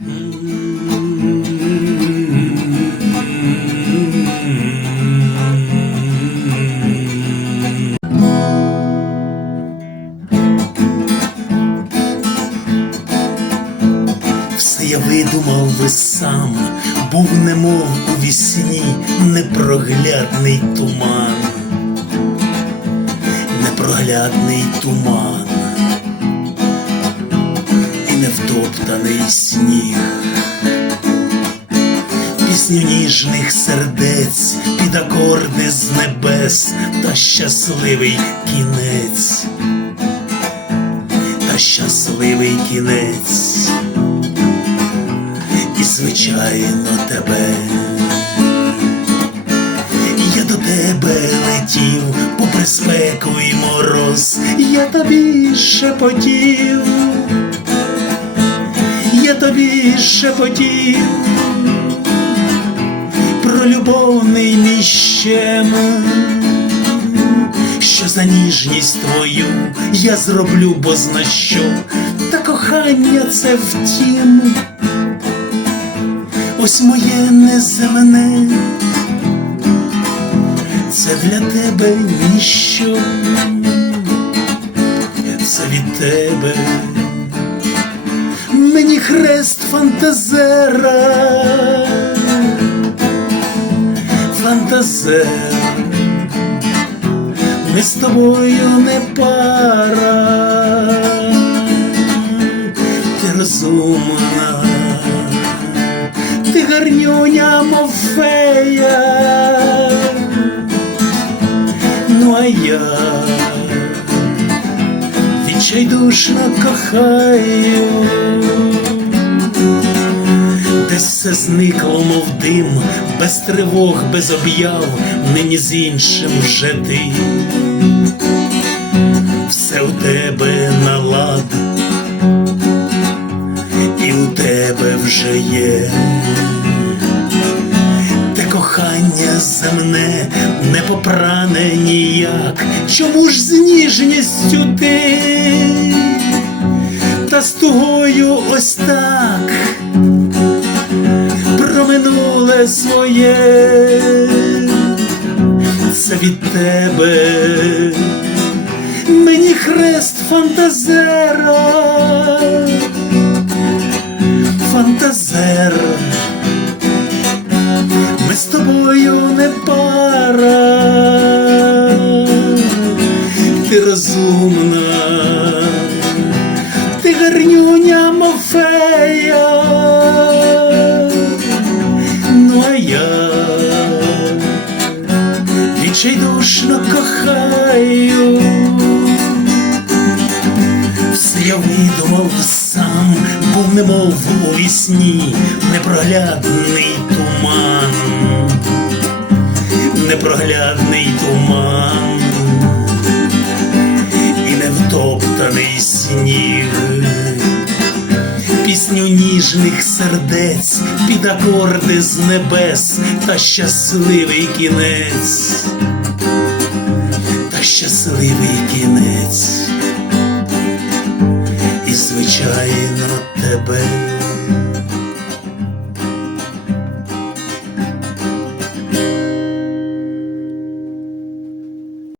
Все я видумав би сам, був немов у вісні непроглядний туман, непроглядний туман невтоптаний сніг, пісню ніжних сердець під акорди з небес та щасливий кінець, та щасливий кінець. І звичайно тебе. Я до тебе летів, попри спеку і мороз, я тобі шепотів, тобі шепотів про любовний мій щем, що за ніжність твою я зроблю, бо зна що, та кохання це втім. Ось моє неземне, це для тебе ніщо, це від тебе, хрест фантазера, фантазер, ми з тобою не пара, ти розумна ти гарнюня, мов ну а я відчайдушно кохаю, все зникло, мов дим, без тривог, без об'яв, нині з іншим вже ти. Все у тебе на лад, і у тебе вже є. Те кохання земне не попране ніяк, чому ж з ніжністю ти? Та з тугою ось так своє, це від тебе. Мені хрест фантазера. Фантазер, ми з тобою не пара, ти розумна, ти гарнюня мов відчайдушно кохаю. Все я видумав сам, був немов у вісні непроглядний туман, непроглядний туман і невтоптаний сніг, пісню ніжних сердець під акорди з небес та щасливий кінець, та щасливий кінець і звичайно тебе.